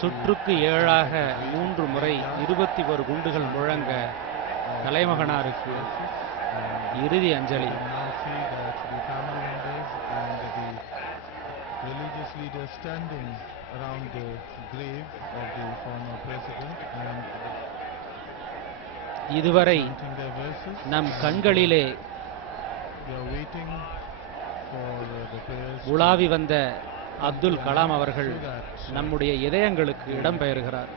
சுற்றுக்கு ஏழாக 3 முறை 21 குண்டுகள் முழங்க தலைமகனாருக்கு இறுதி அஞ்சலி. Religious leaders standing around the grave of the former president and இதுவரை chanting their verses. நம் கண்களிலே They are waiting for the prayers. உலாவி வந்த அப்துல் கலாம் அவர்கள் நம்முடைய இதயங்களுக்கு இடம்பெயர்கிறார்.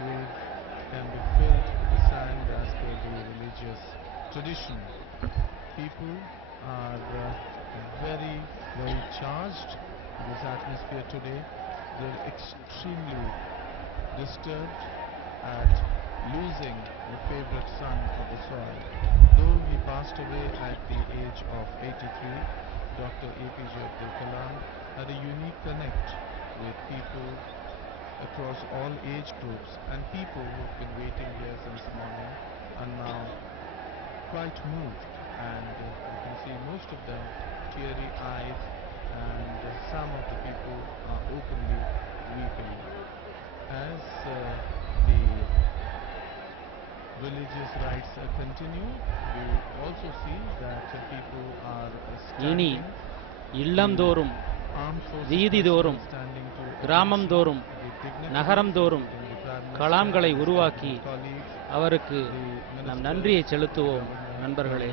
Grave can be filled with the sand as per the religious tradition. People are very charged in this atmosphere today. They are extremely disturbed at losing the favorite son of the soil. Though he passed away at the age of 83, Dr. APJ Abdul Kalam had a unique connect with people across all age groups, and people who have been waiting here since morning are now quite moved, and you can see most of them teary eyes, and some of the people are openly weeping. As the religious rites continue, we also see that people are இனி standing. இல்லந்தோறும், வீதிதோறும், கிராமந்தோறும், நகரந்தோறும் கலாம்களை உருவாக்கி அவருக்கு நம் நன்றியை செலுத்துவோம். நண்பர்களே,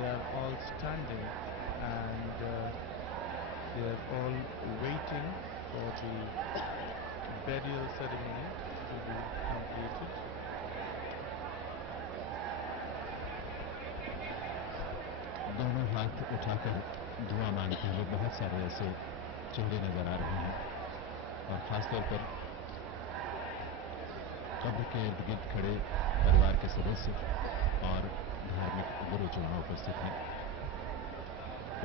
They are all standing and they are all waiting for the burial ceremony to be completed. दोनों हाथ उठाकर दुआ मांगते हुए बहुत सारे ऐसे चेहरे नजर आ रहे हैं, और खासतौर पर कब्र के इर्द गिर्द खड़े परिवार के सदस्य और धार्मिक गुरु जो वहां उपस्थित हैं।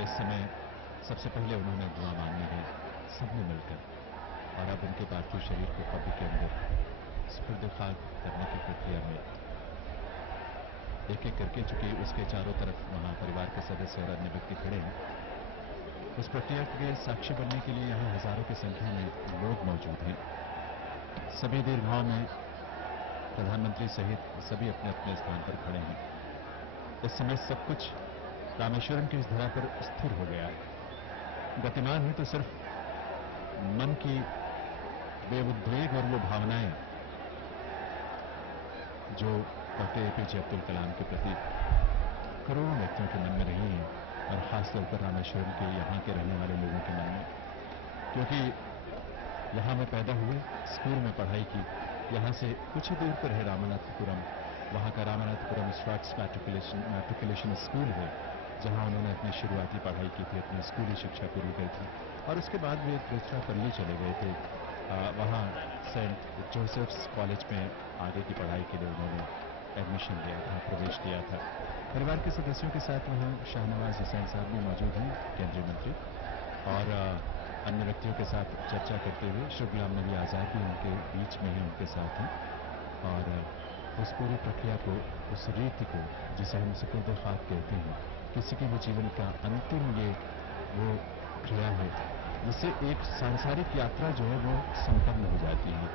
इस समय सबसे पहले उन्होंने दुआ मांगनी है सबने मिलकर, और अब उनके पार्थिव शरीर को कब्र के अंदर सुपुर्द खाक करने की प्रक्रिया में एक एक करके, चूंकि उसके चारों तरफ वहां परिवार के सदस्य और अन्य व्यक्ति खड़े हैं, उस प्रक्रिया के साक्षी बनने के लिए यहां हजारों की संख्या में लोग मौजूद हैं। सभी दीर्घाओं में प्रधानमंत्री सहित सभी अपने अपने स्थान पर खड़े हैं। इस समय सब कुछ रामेश्वरम की इस धरा पर स्थिर हो गया है। गतिमान है तो सिर्फ मन की बेउद्वेग और वो भावनाएं जो डॉक्टर एपीजे अब्दुल कलाम के प्रति करोड़ों व्यक्तियों के मन में रही हैं, और खासतौर पर रामेश्वरम के यहाँ के रहने वाले लोगों के मन में, क्योंकि यहाँ वो पैदा हुए, स्कूल में पढ़ाई की, यहाँ से कुछ ही दूर पर है रामनाथपुरम। वहाँ का रामनाथपुरम स्ट्रक्स मैट्रिकुलेशन स्कूल है, जहाँ उन्होंने अपनी शुरुआती पढ़ाई की थी, अपनी स्कूली शिक्षा पूरी की थी, और उसके बाद वे तिरुचिरापल्ली चले गए थे। वहाँ सेंट जोसेफ्स कॉलेज में आगे की पढ़ाई के लिए उन्होंने एडमिशन लिया था, प्रवेश लिया था। परिवार के सदस्यों के साथ वहाँ शाहनवाज हुसैन साहब भी मौजूद हैं, केंद्रीय मंत्री, और अन्य व्यक्तियों के साथ चर्चा करते हुए श्री गुलाम नबी आज़ाद भी उनके बीच में ही उनके साथ हैं, और उस पूरी प्रक्रिया को, उस रीति को जिसे हम सुपुर्द खाक कहते हैं, किसी के भी जीवन का अंतिम ये वो क्रिया है जिससे एक सांसारिक यात्रा जो है वो संपन्न हो जाती है,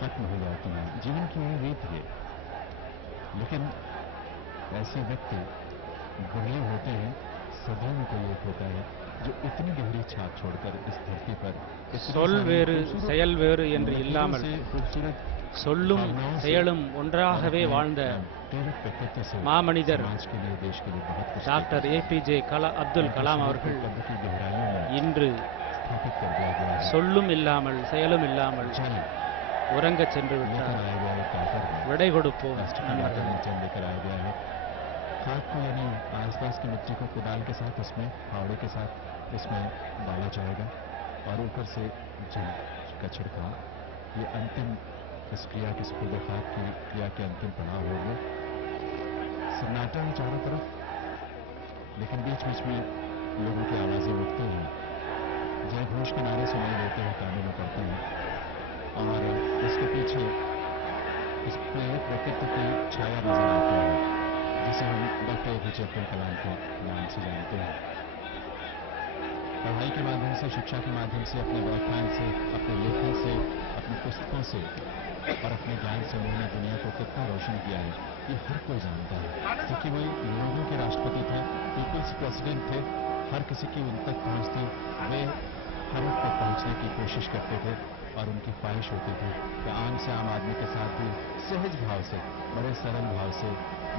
खत्म हो जाती है। जीवन की यही रीत है। लेकिन ऐसे व्यक्ति गहरे होते हैं, सदियों में कोई एक होता है जो इतनी गहरी छाप छोड़कर इस धरती पर சொல் வேறு செயல் வேறு என்று இல்லாமல் சொல்லும் செயலும் ஒன்றாகவே வாழ்ந்த மாமனிதர் டாக்டர் ஏபிஜே அப்துல் கலாம் அவர்கள் இன்று சொல்லும் இல்லாமல் செயலும் இல்லாமல் உறங்கச் சென்று விட்டார். விடை கொடுப்போம் நண்பர்களே. खाक को यानी आसपास की मिट्टी को कुदाल के साथ, उसमें फावड़े के साथ उसमें डाला जाएगा, और ऊपर से जल का छिड़काव, ये अंतिम इस क्रिया की सुपुर्द खाक की क्रिया के अंतिम पड़ाव होंगे। सन्नाटा है चारों तरफ, लेकिन बीच बीच में लोगों की आवाजें उठती हैं, जय घोष के नारे सुनाई देते हैं, कानों में पड़ते हैं, और इसके पीछे इस प्रेरित व्यक्तित्व की छाया नजर आती है जिसे हम डॉक्टर एपीजे अब्दुल कलाम के नाम से जानते हैं। पढ़ाई के माध्यम से, शिक्षा के माध्यम से, अपने व्याख्यान से, अपने लेखन से, अपनी पुस्तकों से और अपने ज्ञान से उन्होंने दुनिया को कितना रोशन किया है, ये हर कोई जानता है, क्योंकि वो लोगों के राष्ट्रपति थे, पीपल्स प्रेसिडेंट थे, हर किसी की उन तक पहुंच थी, वे हर एक तक पहुंचने की कोशिश करते थे और उनकी ख्वाहिश होती थी कि आम से आम आदमी के साथ भी सहज भाव से, बड़े सरल भाव से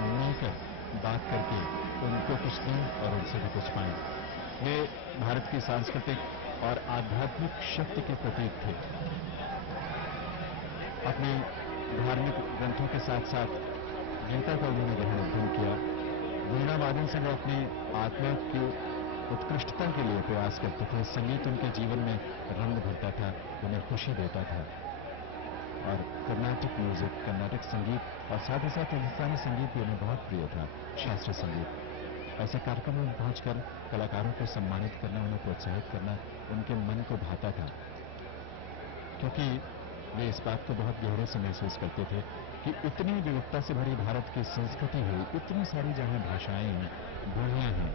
मिलकर बात करके उनको कुछ दें और उनसे भी कुछ पाएं। वे भारत की सांस्कृतिक और आध्यात्मिक शक्ति के प्रतीक थे। अपने धार्मिक ग्रंथों के साथ साथ गीता का उन्होंने गहन अध्ययन किया। वीणा वादन से वो अपनी आत्मा की उत्कृष्टता के लिए प्रयास करते थे। संगीत उनके जीवन में रंग भरता था, उन्हें खुशी देता था। और कर्नाटिक म्यूजिक, कर्नाटक संगीत और साथ ही साथ हिंदुस्तानी संगीत भी उन्हें बहुत प्रिय था, शास्त्रीय संगीत। ऐसे कार्यक्रमों में पहुंचकर कलाकारों को सम्मानित करना, उन्हें प्रोत्साहित करना उनके मन को भाता था, क्योंकि वे इस बात को बहुत गहरे से महसूस करते थे कि इतनी विविधता से भरी भारत की संस्कृति है, इतनी सारी जहां भाषाएं हैं, बोलियां हैं,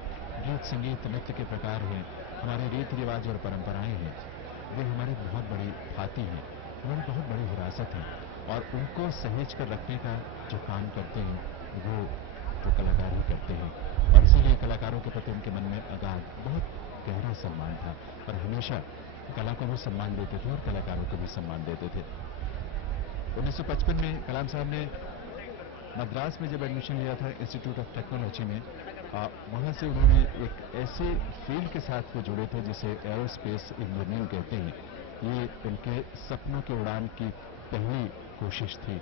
गीत संगीत नृत्य के प्रकार हैं, हमारे रीति रिवाज और परंपराएं हैं, वे हमारी बहुत बड़ी थाती हैं, हमारी बहुत बड़ी विरासत है। और उनको सहेज कर रखने का जो काम करते हैं वो तो कलाकार ही करते हैं। और इसीलिए कलाकारों के प्रति उनके मन में अगाध बहुत गहरा सम्मान था और हमेशा कला को भी सम्मान देते थे और कलाकारों को भी सम्मान देते थे। 1955 में कलाम साहब ने मद्रास में जब एडमिशन लिया था इंस्टीट्यूट ऑफ टेक्नोलॉजी में, वहां से उन्होंने एक ऐसे फील्ड के साथ वो जुड़े थे जिसे एरोस्पेस इंजीनियरिंग कहते हैं। ये उनके सपनों की उड़ान की पहली कोशिश थी,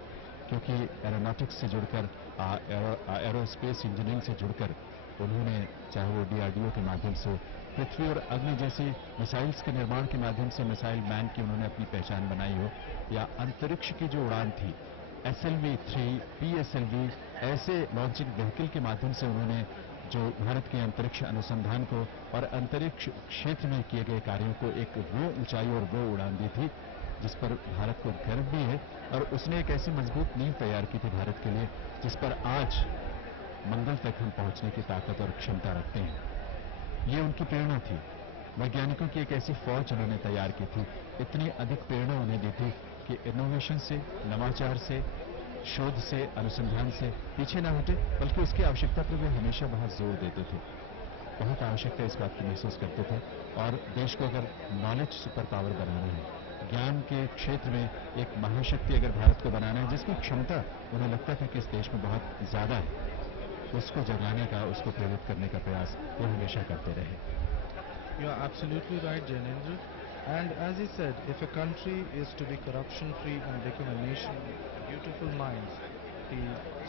क्योंकि एरोनॉटिक्स से जुड़कर एरोस्पेस इंजीनियरिंग से जुड़कर उन्होंने, चाहे वो डीआरडीओ के माध्यम से पृथ्वी और अग्नि जैसी मिसाइल्स के निर्माण के माध्यम से मिसाइल मैन की उन्होंने अपनी पहचान बनाई हो, या अंतरिक्ष की जो उड़ान थी SLV-3, PSLV, ऐसे लॉन्चिंग व्हीकल के माध्यम से उन्होंने जो भारत के अंतरिक्ष अनुसंधान को और अंतरिक्ष क्षेत्र में किए गए कार्यों को एक वो ऊंचाई और वो उड़ान दी थी जिस पर भारत को गर्व भी है। और उसने एक ऐसी मजबूत नींव तैयार की थी भारत के लिए जिस पर आज मंगल तक हम पहुंचने की ताकत और क्षमता रखते हैं। ये उनकी प्रेरणा थी। वैज्ञानिकों की एक ऐसी फौज उन्होंने तैयार की थी, इतनी अधिक प्रेरणा उन्हें दी थी कि इनोवेशन से, नवाचार से, शोध से, अनुसंधान से पीछे ना हटे, बल्कि उसकी आवश्यकता पर वे हमेशा बहुत जोर देते थे। बहुत आवश्यकता इस बात की महसूस करते थे। और देश को अगर नॉलेज सुपर पावर बनाना है, ज्ञान के क्षेत्र में एक महाशक्ति अगर भारत को बनाना है जिसकी क्षमता उन्हें लगता था कि इस देश में बहुत ज्यादा है, उसको जगाने का, उसको प्रेरित करने का प्रयास वो हमेशा करते रहे। You are absolutely right, Jainendra. And as he said, if a country is to be corruption free and become a nation of beautiful minds, he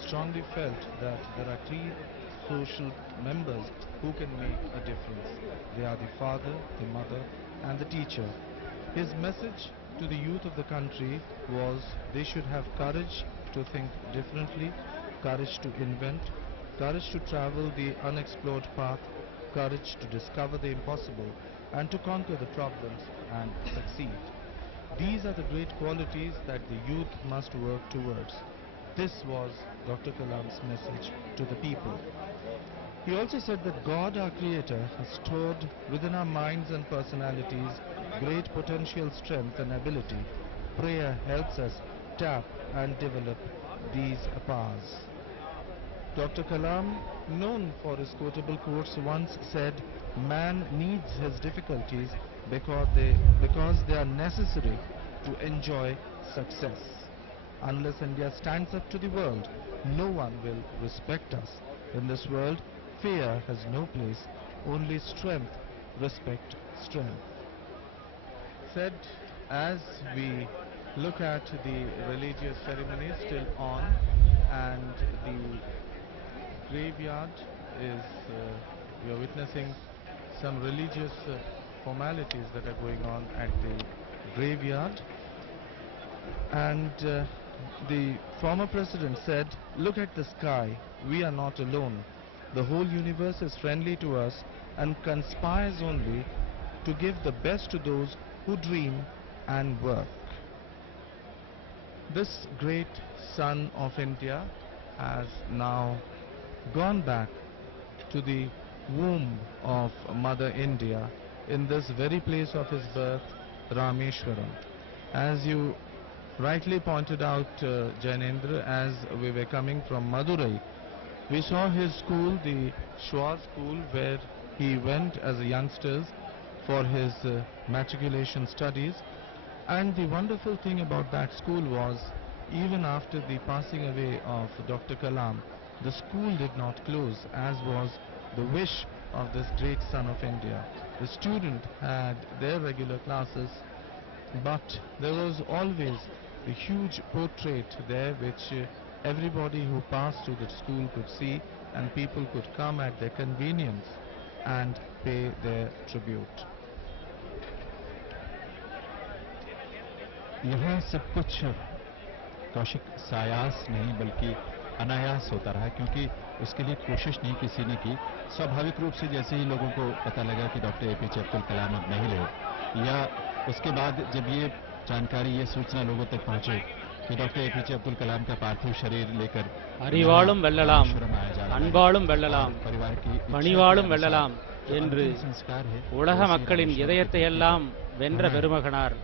strongly felt that there are three social members who can make a difference. They are the father, the mother, and the teacher. His message to the youth of the country was they should have courage to think differently, courage to invent, courage to travel the unexplored path, courage to discover the impossible, and to conquer the problems and succeed. These are the great qualities that the youth must work towards. This was Dr. Kalam's message to the people. He also said that God, our Creator, has stored within our minds and personalities great potential strength and ability. Prayer helps us tap and develop these powers. Dr. Kalam, known for his quotable quotes, once said, "Man needs his difficulties because they are necessary to enjoy success. Unless India stands up to the world, no one will respect us. In this world, fear has no place, only strength, respect, strength." Said as we look at the religious ceremonies still on, and the graveyard is, we are witnessing some religious formalities that are going on at the graveyard. And the former president said, "Look at the sky, we are not alone. The whole universe is friendly to us and conspires only to give the best to those who dream and work." This great son of India has now gone back to the womb of Mother India in this very place of his birth, Rameshwaram. As you rightly pointed out, Jainendra, as we were coming from Madurai, we saw his school, the Schwarz School, where he went as a youngster for his matriculation studies. And the wonderful thing about that school was, even after the passing away of Dr. Kalam, the school did not close, as was the wish of this great son of India. The student had their regular classes, but there was always the huge portrait there which everybody who passed through the school could see, and people could come at their convenience and pay their tribute. यहाँ सब कुछ कौशिक सायास नहीं बल्कि अनायास होता रहा, क्योंकि उसके लिए कोशिश नहीं किसी ने की। स्वाभाविक रूप से जैसे ही लोगों को पता लगा कि डॉक्टर एपीजे अब्दुल कलाम अब नहीं रहे, या उसके बाद जब ये जानकारी, ये सूचना लोगों तक पहुंचे कि डॉक्टर एपीजे अब्दुल कलाम का पार्थिव शरीर लेकर அறிவாளும் வெல்லலாம், रामेश्वरम आया जा रहा है, அன்பாலும் வெல்லலாம், परिवार की इच्छा के பணிவாலும் अनुसार வெல்லலாம் जो என்று अंतिम संस्कार है, உலக वो श्री மக்களின் रामेश्वरम இதயத்தை के எல்லாம் வென்ற हाँ। பெருமகனார்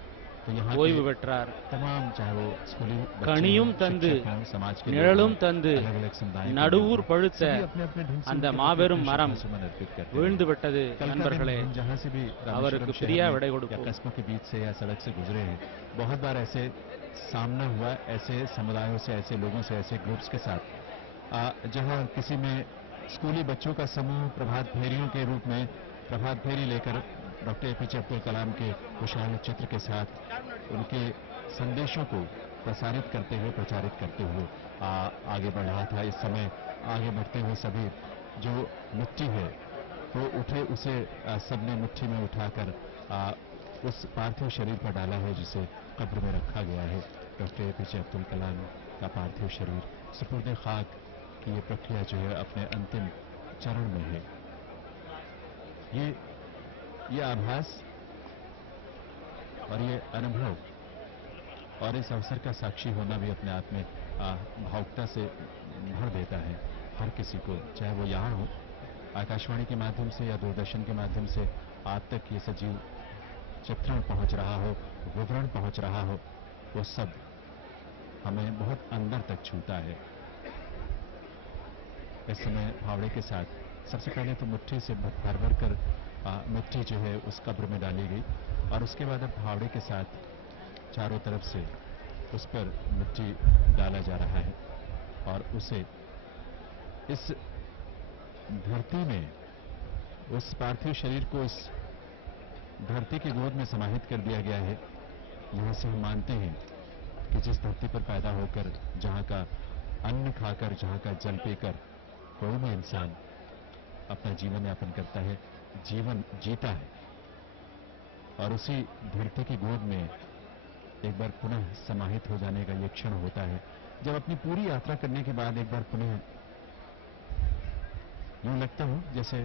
तो यहाँ ஓய்வு के பெற்றார். तमाम, चाहे वो स्कूली बच्चे கனியும் हों, தந்து शिक्षक हों, समाज के लोग நிழலும் हों, தந்து अलग-अलग समुदायों के நடுவூர் लोग हों, பழுத்த सभी अपने-अपने ढंग से அந்த उनके प्रति மாபெரும் अपनी மரம் श्रद्धासुमन अर्पित करते हैं। வீழ்ந்து விட்டது. कल का दिन நண்பர்களே, हम जहाँ से भी அவருக்கு रामेश्वरम பிரியா शहर விடை में या கொடுப்போம். कस्बों के बीच से या सड़क से गुजरे हैं, बहुत बार ऐसे सामना हुआ, ऐसे समुदायों से, ऐसे लोगों से, ऐसे ग्रुप्स के साथ, जहाँ किसी में स्कूली बच्चों का समूह प्रभात फेरियों के रूप में प्रभात फेरी लेकर डॉक्टर एपीजे अब्दुल कलाम के विशाल चित्र के साथ उनके संदेशों को प्रसारित करते हुए, प्रचारित करते हुए आगे बढ़ रहा था। इस समय आगे बढ़ते हुए सभी जो मिट्टी है वो उठे, उसे सबने मुट्ठी में उठाकर उस पार्थिव शरीर पर डाला है जिसे कब्र में रखा गया है। डॉक्टर एपीजे अब्दुल कलाम का पार्थिव शरीर सुपुर्द खाक की ये प्रक्रिया जो है अपने अंतिम चरण में है। ये आभास और ये अनुभव और इस अवसर का साक्षी होना भी अपने आप में भावुकता से भर देता है हर किसी को, चाहे वो यहाँ हो, आकाशवाणी के माध्यम से या दूरदर्शन के माध्यम से आप तक ये सजीव चित्रण पहुंच रहा हो, विवरण पहुंच रहा हो, वो सब हमें बहुत अंदर तक छूता है। इस समय फावड़े के साथ सबसे पहले तो मुट्ठी से भर भर कर मिट्टी जो है उस कब्र में डाली गई, और उसके बाद अब फावड़े के साथ चारों तरफ से उस पर मिट्टी डाला जा रहा है, और उसे इस धरती में, उस पार्थिव शरीर को इस धरती की गोद में समाहित कर दिया गया है। यहाँ से हम मानते हैं कि जिस धरती पर पैदा होकर, जहाँ का अन्न खाकर, जहाँ का जल पीकर कोई भी इंसान अपना जीवन यापन करता है, जीवन जीता है, और उसी धरती की गोद में एक बार पुनः समाहित हो जाने का ये क्षण होता है, जब अपनी पूरी यात्रा करने के बाद एक बार पुनः यूं लगता हो जैसे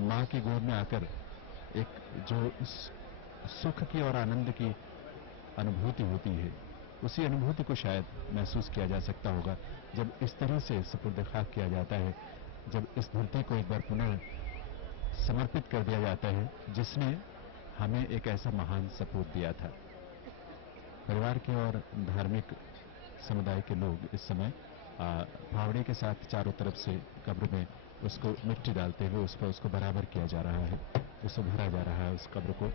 मां की गोद में आकर एक जो सुख की और आनंद की अनुभूति होती है, उसी अनुभूति को शायद महसूस किया जा सकता होगा जब इस तरह से सुपुर्द खाक किया जाता है, जब इस धरती को एक बार पुनः समर्पित कर दिया जाता है जिसने हमें एक ऐसा महान सपूत दिया था। परिवार के और धार्मिक समुदाय के लोग इस समय फावड़े के साथ चारों तरफ से कब्र में उसको मिट्टी डालते हुए उस पर उसको बराबर किया जा रहा है, उसको भरा जा रहा है उस कब्र को।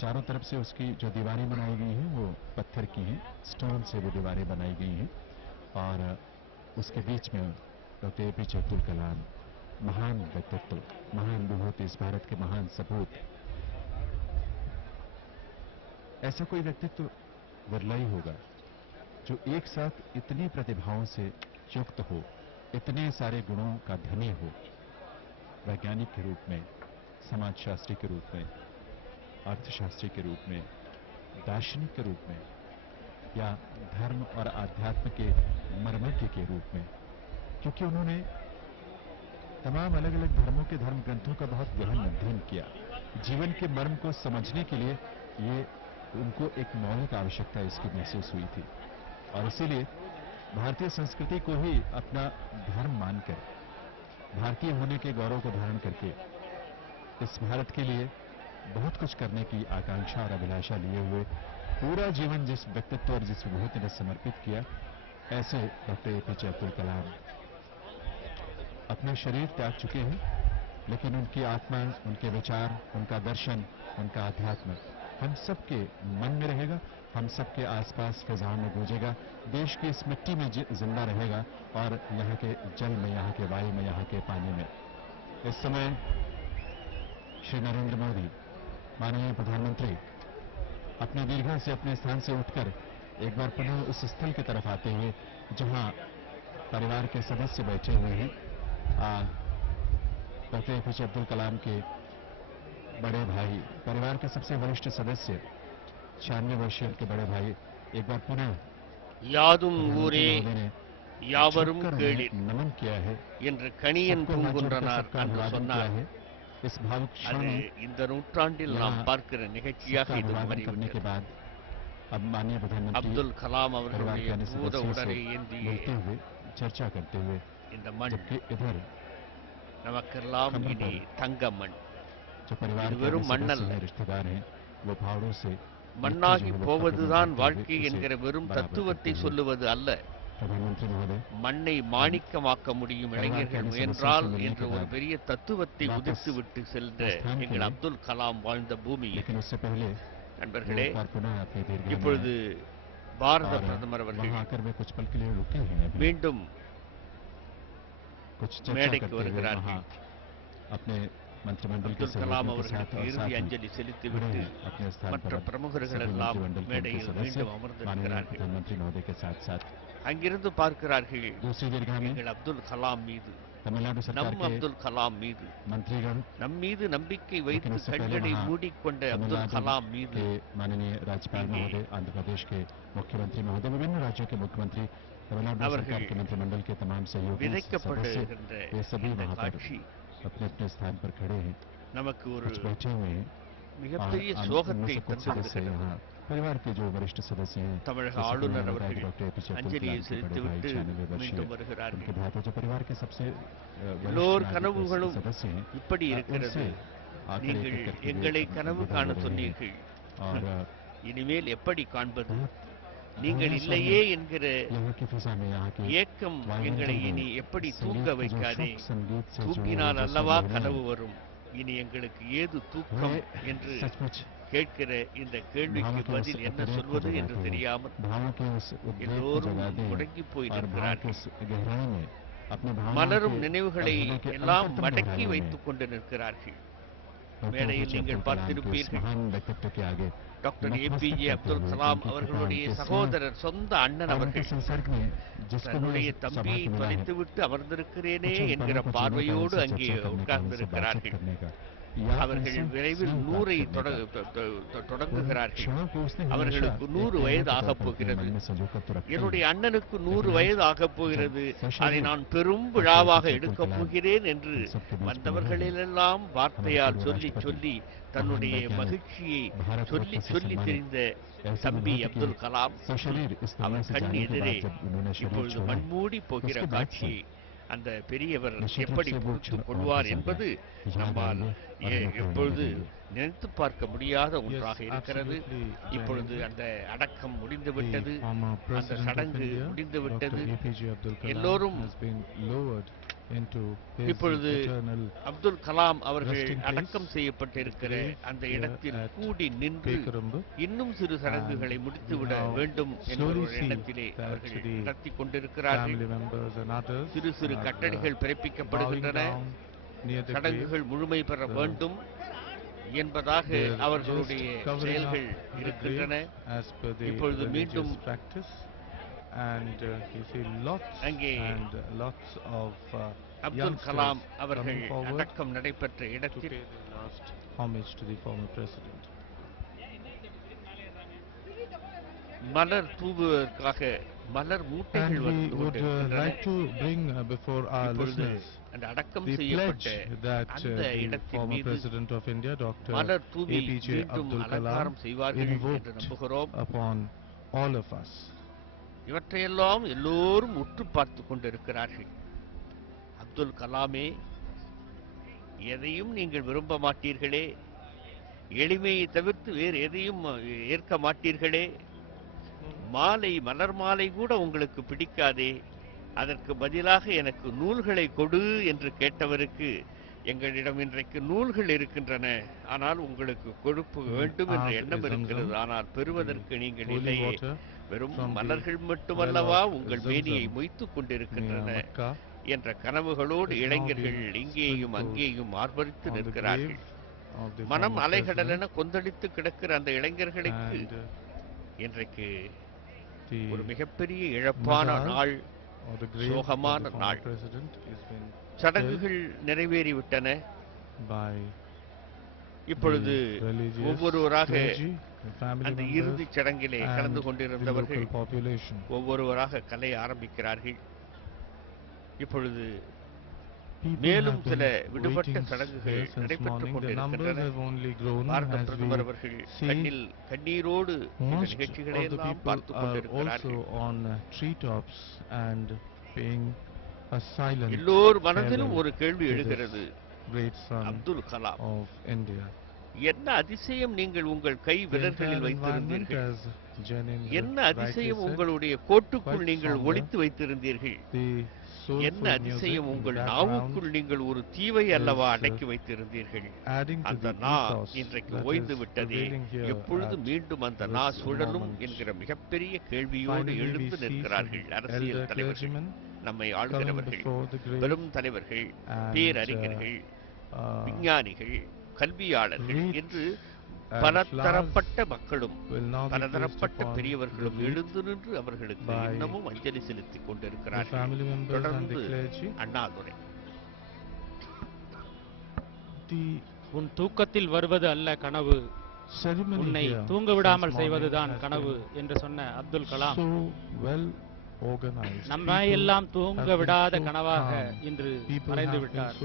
चारों तरफ से उसकी जो दीवारें बनाई गई हैं वो पत्थर की हैं, स्टोन से वो दीवारें बनाई गई हैं, और उसके बीच में डॉक्टर एपीजे अब्दुल कलाम, महान व्यक्तित्व, महान विभूति, इस भारत के महान सपूत। ऐसा कोई व्यक्तित्व विरला ही होगा जो एक साथ इतनी प्रतिभाओं से युक्त हो, इतने सारे गुणों का धनी हो, वैज्ञानिक के रूप में, समाजशास्त्री के रूप में, अर्थशास्त्री के रूप में, दार्शनिक के रूप में, या धर्म और आध्यात्म के मर्मज्ञ के रूप में, क्योंकि उन्होंने तमाम अलग अलग धर्मों के धर्म ग्रंथों का बहुत गहन अध्ययन किया। जीवन के मर्म को समझने के लिए ये उनको एक मौलिक आवश्यकता इसकी महसूस हुई थी, और इसीलिए भारतीय संस्कृति को ही अपना धर्म मानकर, भारतीय होने के गौरव को धारण करके इस भारत के लिए बहुत कुछ करने की आकांक्षा और अभिलाषा लिए हुए पूरा जीवन जिस व्यक्तित्व और जिस विभूति ने समर्पित किया, ऐसे डॉक्टर एपीजे अब्दुल कलाम अपना शरीर त्याग चुके हैं, लेकिन उनकी आत्मा, उनके विचार, उनका दर्शन, उनका अध्यात्म हम सबके मन में रहेगा, हम सबके आसपास फिजाओं में गूंजेगा, देश की इस मिट्टी में जिंदा रहेगा और यहाँ के जल में, यहाँ के वायु में, यहाँ के पानी में। इस समय श्री नरेंद्र मोदी, माननीय प्रधानमंत्री, अपने दीर्घा से, अपने स्थान से उठकर एक बार पुनः उस स्थल की तरफ आते हुए जहां परिवार के सदस्य बैठे हुए हैं, डॉक्टर एपीजे अब्दुल कलाम के बड़े भाई, परिवार के सबसे वरिष्ठ सदस्य, 96 वर्षीय के बड़े भाई, एक बार पुनः யாதும் ஊரே யாவரும் छुपकर கேளிர் नमन किया है, என்று கணியன் सबको हाथ जोड़कर பூங்குன்றனார் सबका அன்று अभिवादन किया சொன்னார். है। इस भावुक क्षण அது में இந்த நூற்றாண்டில் நாம் यहाँ பார்க்கிற நிகழ்ச்சியாக सबका இது अभिवादन करने के மாறிவிட்டது. बाद अब माननीय प्रधानमंत्री அப்துல் கலாம் परिवार அவர்களுடைய के अन्य பூத सदस्यों உடலை से ஏந்திய मिलते हुए चर्चा करते हुए, இந்த மண் जबकि इधर நமக்கெல்லாம் खंडन இனி पर தங்க மண். जो परिवार இது के வெறும் अन्य மண்ணல்ல. सदस्य हैं, रिश्तेदार हैं, वो भावों से மண்ணாகி मिट्टी जो है वो போவதுதான் खत्म करते வாழ்க்கை हुए என்கிற उसे வெறும் बराबर தத்துவத்தை करते हुए, சொல்லுவது அல்ல, प्रधानमंत्री महोदय மண்ணை மாணிக்கமாக்க முடியும் இளைஞர்கள் முயன்றால் என்ற ஒரு பெரிய தத்துவத்தை உதிர்த்துவிட்டு சென்ற எங்கள் அப்துல் கலாம் வாழ்ந்த பூமியில். लेकिन उससे पहले நண்பர்களே, एक बार पुनः अपने दीर्घा இப்பொழுது में பாரத और பிரதமர் அவர்கள் वहां आकर वे कुछ पल के लिए रुके हैं, अभी மீண்டும் कुछ चर्चा மேடைக்கு करते हुए வருகிறார்கள். वहां अपने मंत्रिमंडल के அப்துல் கலாம் सहयोगियों के साथ அவர்களுக்கு और இறுதி साथ அஞ்சலி ही செலுத்திவிட்டு खड़े हैं अपने स्थान மற்ற पर பிரமுகர்கள் सभी எல்லாம் मंत्रिमंडल के उनके மேடையில் सदस्य மீண்டும் माननीय அமர்ந்திருக்கிறார்கள். प्रधानमंत्री महोदय के साथ साथ அங்கிருந்து பார்க்கிறார்கள் दूसरी दीर्घा में எங்கள் அப்துல் கலாம் மீது, तमिलनाडु सरकार நம் के அப்துல் கலாம் மீது, मंत्रीगण, நம் மீது நம்பிக்கை लेकिन வைத்து उससे पहले கண்களை वहां மூடிக்கொண்ட அப்துல் तमिलनाडु கலாம் மீது के माननीय राज्यपाल इनके महोदय, आंध्र प्रदेश के मुख्यमंत्री महोदय, विभिन्न राज्यों के मुख्यमंत्री, तमिलनाडु सरकार அவர்கள் के मंत्रिमंडल के तमाम सहयोगी सदस्य, விதைக்கப்படுகின்ற ये सभी இந்த वहां पर காட்சி अपने अपने स्थान पर खड़े हैं, நமக்கு ஒரு कुछ बैठे हुए हैं और மிகப்பெரிய उनमें சோகத்தை से कुछ सदस्य தந்துவிடுகிறது. यहाँ परिवार के जो वरिष्ठ सदस्य हैं, தமிழக जैसे कि ஆளுநர் मैंने बताया அவர்கள் कि डॉक्टर एपीजे अब्दुल அஞ்சலியை कलाम के बड़े भाई, செலுத்திவிட்டு 96 वर्षीय மீண்டும் வருகிறார்கள். उनके भाई, जो परिवार के सबसे எல்லோர் वरिष्ठ கனவுகளும் सदस्य हैं, இப்படி இருக்கிறது. उनसे आकर நீங்கள் एक-एक करके எங்களை वे கனவு निवेदन காண कर रहे हैं। சொன்னீர்கள், और இனிமேல் எப்படி காண்பது? बहुत நீங்கள் भावना இல்லையே से என்கிற यहाँ की फिजा में, यहाँ के ஏக்கம் वायुमंडल எங்களை में இனி எப்படி संगीत தூங்க के जो வைக்காதே, शोक संगीत से जुड़े தூங்கினால் हुए जो அல்லவா संवेदनाएं, கனவு வரும், இனி எங்களுக்கு ஏது தூக்கம் वे என்று सचमुच கேட்கிற இந்த கேள்விக்கு भावों के उस பதில் என்ன उतरेक को சொல்வது என்று जगाते हैं, தெரியாமல் भावों के उस उद्वेग को எல்லோரும் जगाते हैं முடங்கி போய் और भाव के நிற்கிறார்கள். उस गहराई में अपने भावनाओं மலரும் के நினைவுகளை और हृदय के எல்லாம் अंतरतम மடக்கி गहराइयों में வைத்துக் கொண்டு நிற்கிறார்கள். डॉक्टर மேடையில் एपीजे நீங்கள் अब्दुल कलाम के उस பார்த்திருப்பீர்கள், महान व्यक्तित्व के आगे டாக்டர் नतमस्तक ஏபிஜே करते அப்துல் हुए கலாம் उनकी कृपा, அவர்களுடைய उनके स्नेह சகோதரர், சொந்த அண்ணன் और उनके அவர்கள் संसर्ग में जिसको தன்னுடைய मुझे தம்பியை सौभाग्य मिला है, தொலைத்துவிட்டு அமர்ந்திருக்கிறேனே कुछ என்கிற पलों को जीने का, பார்வையோடு उनसे அங்கே चर्चा करने का, उनसे बातचीत உட்கார்ந்திருக்கிறார்கள். करने का, या அவர்கள் उनसे விரைவில் स्नेह 100 प्राप्त करने का, தொடங்குகிறார்கள். क्षणों को उसने हमेशा அவர்களுக்கு एक 100 प्रेरणा வயது के तौर ஆகப் पर अपने போகிறது. मन में संजो कर तो रखा ही என்னுடைய है। அண்ணனுக்கு 100 வயது ஆகப் போகிறது, சோஷியல் அதை நான் பெரும் விழாவாக சோஷியல் எடுக்கப் கலாம் போகிறேன் என்று सबके बीच में வந்தவர்களிலெல்லாம் வார்த்தையால் हमारे சொல்லி राष्ट्रपति, சொல்லி महान தன்னுடைய वैज्ञानिक, மகிழ்ச்சியை भारत சொல்லி रत्न से சொல்லி सम्मानित தெரிந்த ऐसे தம்பி विभूति के அப்துல் கலாம் सशरीर इस दुनिया அவர் से கண் जाने के எதிரே बाद जब उन्होंने शरीर இப்பொழுது छोड़ा, மண்மூடி போகிற उसके बाद காட்சியை அந்த பெரியவர் निश्चित रूप எப்படி से वो பொறுத்துக் क्षण கொள்வார் और என்பது याद நம்மால் आएंगे और हमें प्रेरणा எப்பொழுது देंगे। நினைத்து பார்க்க முடியாத Yes, ஒன்றாக இருக்கிறது. absolutely, இப்பொழுது Jayendra. அந்த அடக்கம் முடிந்து The விட்டது, former அந்த president of சடங்கு India, முடிந்து Dr. விட்டது. APJ Abdul Kalam, எல்லோரும் has been lowered into his இப்பொழுது eternal அப்துல் கலாம் அவர்கள் resting place, அடக்கம் செய்யப்பட்டிருக்கிற grave அந்த here இடத்தில் at கூடி நின்று Pekarumbu. இன்னும் சிறு சடங்குகளை And முடித்துவிட we now வேண்டும் என்ற slowly ஒரு see எண்ணத்திலே that அவர்கள் the நடத்தி கொண்டிருக்கிறார்கள். family members and others சிறு சிறு are, கட்டளைகள் bowing பிறப்பிக்கப்படுகின்றன. down near the grave. சடங்குகள் முழுமை பெற The- வேண்டும் என்பதாக They are அவர்களுடைய just covering செயல்கள் up the இருக்கின்றன. grave as per the இப்பொழுது religious மீண்டும் practice, and you see lots அங்கே and lots of Abdul youngsters Kalam அவர்கள் coming forward அடக்கம் நடைபெற்ற to இடத்தில் pay the last homage to the former president. Malar தூவுவதற்காக Malar And மூட்டைகள் we வந்து would கொண்டிருக்கின்றன. like to bring before our இப்பொழுது listeners அந்த அடக்கம் the செய்யப்பட்ட pledge that அந்த the இடத்தின் former மீது president of India, Dr. மலர் தூவி APJ மீண்டும் Abdul அலங்காரம் Kalam, செய்வார்கள் என்று invoked நம்புகிறோம். upon all of us. இவற்றையெல்லாம் எல்லோரும் உற்று பார்த்து கொண்டிருக்கிறார்கள். அப்துல் கலாமே, எதையும் நீங்கள் விரும்ப மாட்டீர்களே, எளிமையை தவிர்த்து வேறு எதையும் ஏற்க மாட்டீர்களே, மாலை மலர் மாலை கூட உங்களுக்கு பிடிக்காதே, அதற்கு பதிலாக எனக்கு நூல்களை கொடு என்று கேட்டவருக்கு, எங்களிடம் இன்றைக்கு நூல்கள் இருக்கின்றன, ஆனால் உங்களுக்கு கொழுப்பு வேண்டும் என்ற எண்ணம் இருக்கிறது, ஆனால் பெறுவதற்கு நீங்கள் இல்லையே, வெறும் மலர்கள் மட்டுமல்லவா உங்கள் மேனியை மொய்த்துக் கொண்டிருக்கின்றன என்ற கனவுகளோடு இளைஞர்கள் இங்கேயும் அங்கேயும் ஆர்ப்பரித்து நிற்கிறார்கள். மனம் அலைகடலென கொந்தளித்து கிடக்கிற அந்த இளைஞர்களுக்கு இன்றைக்கு ஒரு மிகப்பெரிய இழப்பான நாள், சோகமான நாள். சடங்குகள் நிறைவேறிவிட்டன. இப்பொழுது ஒவ்வொருவராக அந்த இறுதிச் சடங்கிலே கலந்து கொண்டிருந்தவர்கள் ஒவ்வொருவராக கலைய ஆரம்பிக்கிறார்கள். இப்பொழுது மேலும் சில விடுபட்ட சடங்குகள் நடைபெற்றுக் கொண்டிருக்கின்றன. பாரத பிரதமர் அவர்கள் கண்ணீரோடு இந்த நிகழ்ச்சிகளை எல்லாம் பார்த்துக் கொண்டிருக்கிறார்கள். எல்லோர் மனதிலும் ஒரு கேள்வி எழுகிறது, அப்துல் கலாம், என்ன அதிசயம் நீங்கள் உங்கள் கை விரல்களில் வைத்திருந்தீர்கள், என்ன அதிசயம் உங்களுடைய கோட்டுக்குள் நீங்கள் ஒளித்து வைத்திருந்தீர்கள், என்ன அதிசயம் உங்கள் நாவுக்குள் நீங்கள் ஒரு தீவை அல்லவா அடக்கி வைத்திருந்தீர்கள். அந்த நா இன்றைக்கு ஓய்ந்து விட்டதே, எப்பொழுது மீண்டும் அந்த நா சுழலும் என்கிற மிகப்பெரிய கேள்வியோடு எழுந்து நிற்கிறார்கள் அரசியல் தலைவர்கள், நம்மை ஆளுகிறவர்கள், பெரும் தலைவர்கள், பேரறிஞர்கள், விஞ்ஞானிகள், கல்வியாளர்கள் என்று பலதரப்பட்ட மக்களும் பலதரப்பட்ட பெரியவர்களும் எழுந்து நின்று அவர்களுக்கு இன்னமும் அஞ்சலி செலுத்திக் கொண்டிருக்கிறார்கள். தொடர்ந்து அண்ணாதுரை, உன் தூக்கத்தில் வருவது அல்ல கனவு, உன்னை தூங்க விடாமல் செய்வதுதான் கனவு என்று சொன்ன அப்துல் கலாம் நம்மை எல்லாம் தூங்க விடாத கனவாக இன்று மறைந்து விட்டார்.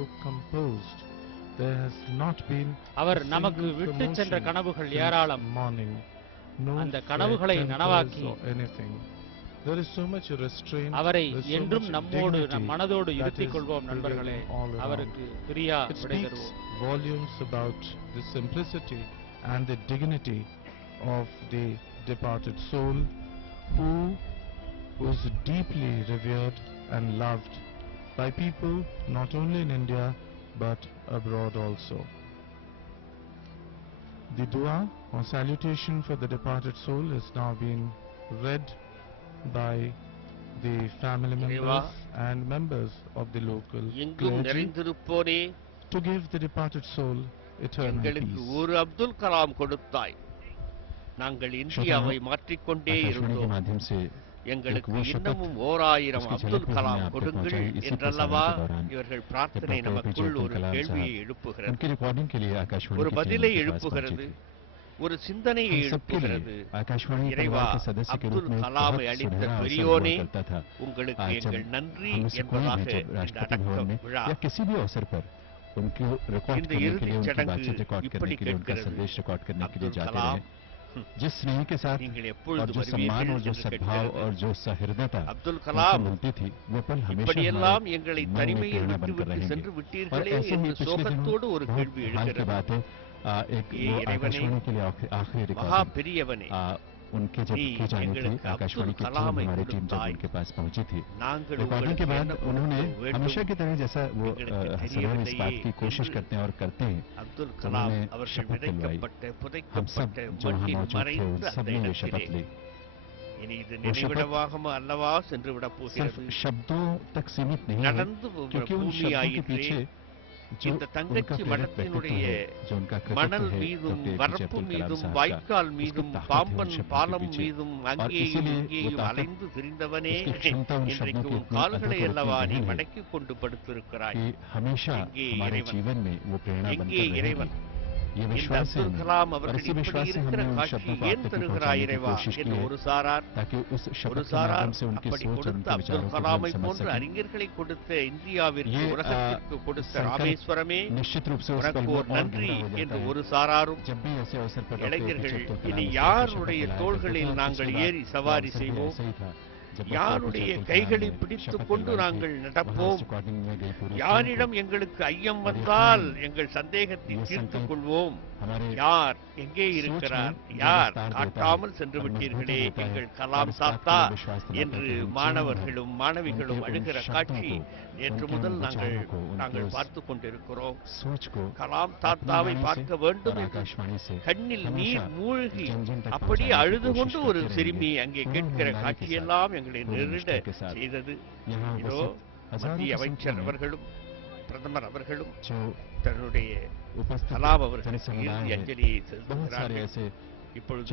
அவர் நமக்கு விட்டு சென்ற கனவுகள் ஏராளம். அந்த கனவுகளை நனவாக்கி அவரை என்றும் நம்மோடு நம் மனதோடு இருத்திக் கொள்வோம் நண்பர்களே. அவருக்கு பிரியா விடை தருவோம். Was deeply revered and loved by people not only in India but abroad also. The dua or salutation for the departed soul is now being read by the family members and members of the local clergy to give the departed soul eternal peace. ஒரு அப்துல் கலாம் கொடுத்தாய், நாங்கள் இந்தியாவை மாற்றிக்கொண்டே இருந்தோம், எங்களுக்கு இன்னமும் 1000 அப்துல் கலாம் கொடுங்கள் என்றல்லவா இவர்கள் பிரார்த்தனை நமக்குள் ஒரு கேள்வியை எழுப்புகிறது, ஒரு பதிலை எழுப்புகிறது, ஒரு சிந்தனையை எழுப்புகிறது. இறைவா, அப்துல் கலாமை அளித்த பெரியோனே, உங்களுக்கு எங்கள் நன்றி என்பதாக இந்த அடக்க விழா, இந்த இறுதிச் சடங்கு இப்படி கேட்கிறது. அப்துல் கலாம், जिस स्नेह के साथ और जो सम्मान और जो सद्भाव और जो सहृदय था अब्दुल कलाम मिलती थी, वो पल हमेशा और ऐसे ही पिछले दिनों की बात है, एक आकाशवाणी के लिए आखिरी रिकॉर्डिंग उनके जब की जानी थी, आकाशवाणी की टीम, हमारी टीम जब उनके पास पहुंची थी, रिकॉर्डिंग के बाद उन्होंने हमेशा की तरह जैसा वो हर इस बात की कोशिश करते हैं और करते हैं, उन्होंने शपथ दिलवाई। हम सब जो वहाँ मौजूद थे उन सब ने ये शपथ ली। सिर्फ शब्दों तक सीमित नहीं है, क्योंकि उन शब्दों के पीछे இந்த தங்கச்சி மடத்தினுடைய மணல் மீதும் வரப்பு மீதும் வாய்க்கால் மீதும் பாம்பன் பாலம் மீதும் அங்கேயும் இங்கேயும் அலைந்து திரிந்தவனே, இன்றைக்கு உன் கால்களை அல்லவா நீ மடக்கிக் கொண்டு படுத்திருக்கிறாய். எங்கே இறைவன்? இந்த அப்துல் கலாம் அவர்கள் இப்படி இருக்கிற காட்சி ஏன் தருகிறாய் இறைவா என்று ஒரு சாரார் அப்படி கொடுத்த அப்துல் கலாமை போன்ற அறிஞர்களை கொடுத்த இந்தியாவிற்கு, உலகத்திற்கு கொடுத்த ராமேஸ்வரமே உனக்கு ஒரு நன்றி என்று ஒரு சாராரும், இளைஞர்கள் இனி யாருடைய தோள்களில் நாங்கள் ஏறி சவாரி செய்வோம், யாருடைய கைகளை பிடித்துக் கொண்டு நாங்கள் நடப்போம், யாரிடம் எங்களுக்கு ஐயம் வந்தால் எங்கள் சந்தேகத்தை தீர்த்துக் கொள்வோம், யார் எங்கே இருக்கிறார், யார் காட்டாமல் சென்று விட்டீர்களே எங்கள் கலாம் தாத்தா என்று மாணவர்களும் மாணவிகளும் அழுகிற காட்சி நேற்று முதல் நாங்கள் பார்த்து கொண்டிருக்கிறோம். கலாம் தாத்தாவை பார்க்க வேண்டும் என்று கண்ணில் நீர் மூழ்கி அப்படி அழுது கொண்டு ஒரு சிறுமி அங்கே கேட்கிற காட்சியெல்லாம் எங்களை நெருட செய்தது. இதோ மத்திய அமைச்சர் அவர்களும் பிரதமர் அவர்களும் தன்னுடைய கலாம் அவர்களுக்கு இறுதி அஞ்சலியை செலுத்துகிறார்கள். இப்பொழுது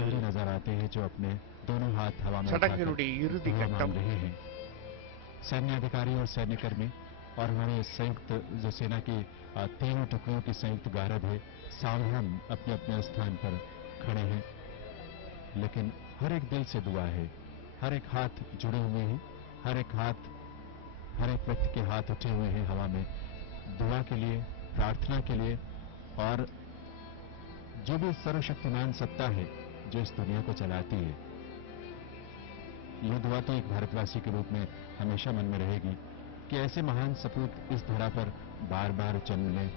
சடங்கினுடைய இறுதி கட்டம். सैन्य अधिकारी और सैन्य कर्मी और हमारे संयुक्त जो सेना की तीनों टुकड़ियों की संयुक्त गारद है, सावधान अपने अपने स्थान पर खड़े हैं, लेकिन हर एक दिल से दुआ है, हर एक हाथ जुड़े हुए हैं, हर एक व्यक्ति के हाथ उठे हुए हैं हवा में दुआ के लिए, प्रार्थना के लिए। और जो भी सर्वशक्तिमान सत्ता है जो इस दुनिया को चलाती है, यह दुआ तो एक भारतवासी के रूप में हमेशा मन में रहेगी कि ऐसे महान सपूत इस धरा पर बार बार जन्म लें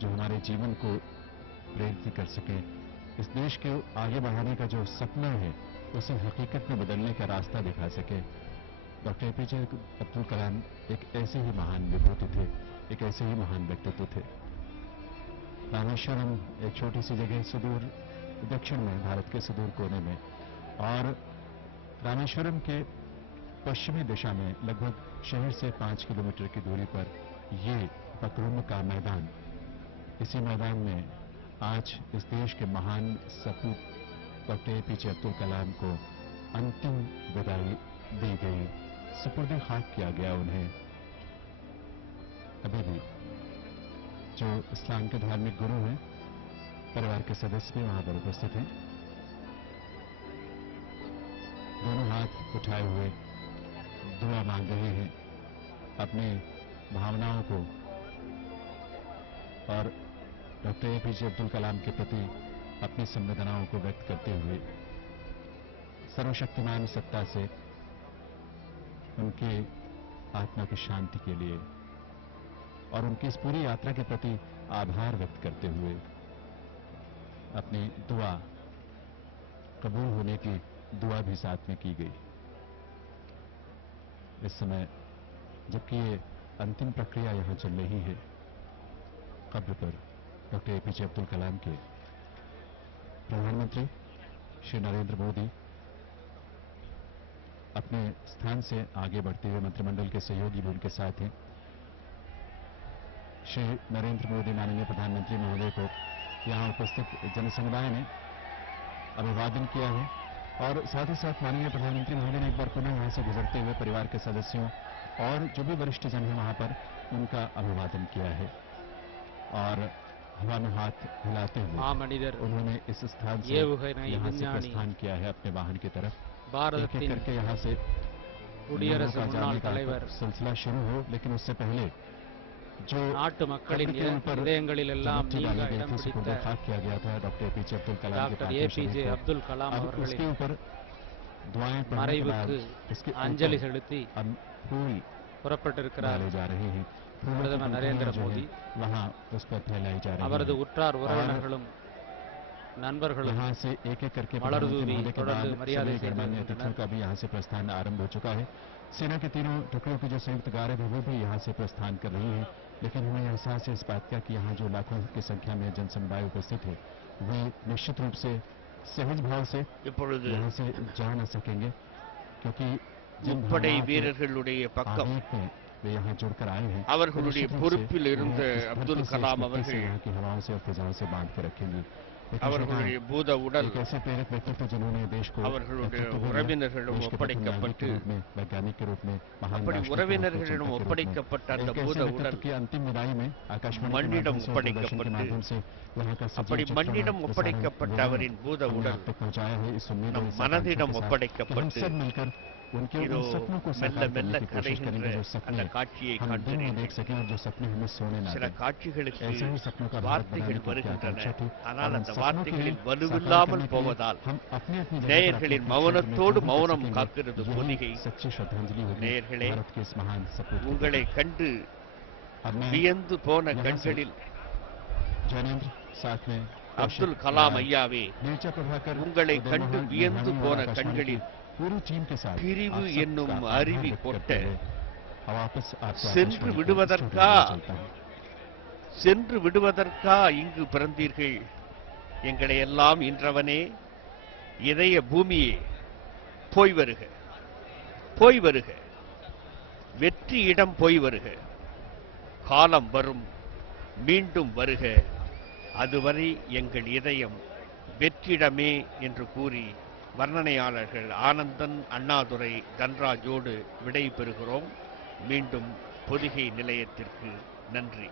जो हमारे जीवन को प्रेरित कर सके, इस देश के आगे बढ़ाने का जो सपना है उसे हकीकत में बदलने का रास्ता दिखा सके। डॉक्टर एपीजे अब्दुल कलाम एक ऐसे ही महान विभूति थे, एक ऐसे ही महान व्यक्तित्व थे। रामेश्वरम एक छोटी सी जगह सुदूर दक्षिण में, भारत के सुदूर कोने में, और रामेश्वरम के पश्चिमी दिशा में लगभग शहर से 5 किलोमीटर की दूरी पर ये पकरुम का मैदान, इसी मैदान में आज इस देश के महान सपूत डॉक्टर एपीजे अब्दुल कलाम को अंतिम विदाई दी गई, सुपुर्द खाक किया गया उन्हें। अभी भी जो इस्लाम के धार्मिक गुरु हैं, परिवार के सदस्य भी वहां पर उपस्थित हैं, दोनों हाथ उठाए हुए दुआ मांग रहे हैं अपनी भावनाओं को और डॉक्टर एपीजे अब्दुल कलाम के प्रति अपनी संवेदनाओं को व्यक्त करते हुए सर्वशक्तिमान सत्ता से उनके आत्मा की शांति के लिए और उनकी इस पूरी यात्रा के प्रति आभार व्यक्त करते हुए अपनी दुआ कबूल होने की दुआ भी साथ में की गई। इस समय जबकि ये अंतिम प्रक्रिया यहां चल रही है, कब्र पर डॉक्टर एपीजे अब्दुल कलाम के प्रधानमंत्री श्री नरेंद्र मोदी अपने स्थान से आगे बढ़ते हुए मंत्रिमंडल के सहयोगी भी उनके साथ हैं। श्री नरेंद्र मोदी माननीय प्रधानमंत्री महोदय को यहां उपस्थित जनसमुदाय ने अभिवादन किया है और साथ ही साथ माननीय प्रधानमंत्री महोदय ने एक बार पुनः वहां से गुजरते हुए परिवार के सदस्यों और जो भी वरिष्ठ जन हैं वहां पर उनका अभिवादन किया है और हवा में हाथ हिलाते हुए उन्होंने इस स्थान से यहाँ से प्रस्थान किया है अपने वाहन की तरफ। एक एक करके यहाँ से जाने का सिलसिला शुरू हो, लेकिन उससे पहले जो நாட்டு மக்களின் இதயங்களிலெல்லாம் நீங்க இடம் பிடித்த किया गया था doctor APJ Abdul Kalam doctor APJ Abdul Kalam அவர்களின் दुआएं மறைவுக்கு அஞ்சலி செலுத்தி फूल புறப்பட்டிருக்கிறார் जा रहे हैं। பிரதமர் நரேந்திர மோடி वहां उस पर फैलाई जा रही है। அவரது உற்றார் உறவினர்களும் நண்பர்களும் यहाँ से एक एक करके மலர்தூவி தொடர்ந்து மரியாதை गणमान्य अतिथियों का भी यहाँ से प्रस्थान आरंभ हो चुका है। सेना के तीनों टुकड़ों की जो संयुक्त गारद है वो भी यहाँ से प्रस्थान कर रही है, लेकिन हमें एहसास है इस बात का कि यहाँ जो लाखों की संख्या में जनसमुदाय उपस्थित है वे निश्चित रूप से सहज भाव से यहाँ से जा न सकेंगे, क्योंकि முப்படை வீரர்களுடைய பக்கம் वे यहाँ जुड़कर आए हैं। அவர்களுடைய பொறுப்பில் இருந்த அப்துல் கலாம் அவர்கள் यहाँ की हवाओं से और फिजाओं से बांध कर रखेंगे। அவர்களுடைய பூத உடல் ऐसे प्रेरक व्यक्तित्व जिन्होंने देश को அவர்களுடைய உறவினர்களிடம் ஒப்படைக்கப்பட்டு वैज्ञानिक के रूप में அப்படி உறவினர்களிடம் ஒப்படைக்கப்பட்ட அந்த பூத உடல் अंतिम विदाई में आकाशवाणी மண்ணிடம் ஒப்படைக்கப்பட்டு அப்படி மண்ணிடம் ஒப்படைக்கப்பட்ட அவரின் பூத உடல் நம் மனதிடம் ஒப்படைக்கப்பட்டு उनके उन सपनों को साकार करने की कोशिश करेंगे जो सपने हम दिन में देख सकें और जो सपने हमें सोने ना दें। ऐसे ही सपनों का भारत बनाने की क्या आकांक्षा थी, और उन सपनों के लिए साकार करने के लिए हम अपनी अपनी जगह पर மௌனத்தோடு மௌனம் காக்கிறது பொதிகை. सच्ची श्रद्धांजलि होगी भारत के इस महान सपूत. உங்களை கண்டு வியந்து போன கண்களில் जैनेंद्र साथ में அப்துல் கலாம் ஐயாவே, नीरजा प्रभाकर, உங்களை கண்டு வியந்து போன கண்களில் पूरी टीम के साथ பிரிவு என்னும் அருவி கொட்ட वापस आपको சென்று விடுவதற்கா இங்கு பிறந்தீர்கள்? எங்களை எல்லாம் இன்றவனே, இதய பூமியே, போய் வருக, போய் வருக, வெற்றியிடம் போய் வருக. காலம் வரும், மீண்டும் வருக, அதுவரை எங்கள் இதயம் வெற்றிடமே என்று கூறி வர்ணனையாளர்கள் ஆனந்தன், அண்ணாதுரை, தன்ராஜோடு விடை பெறுகிறோம். மீண்டும் பொதிகை நிலையத்திற்கு நன்றி.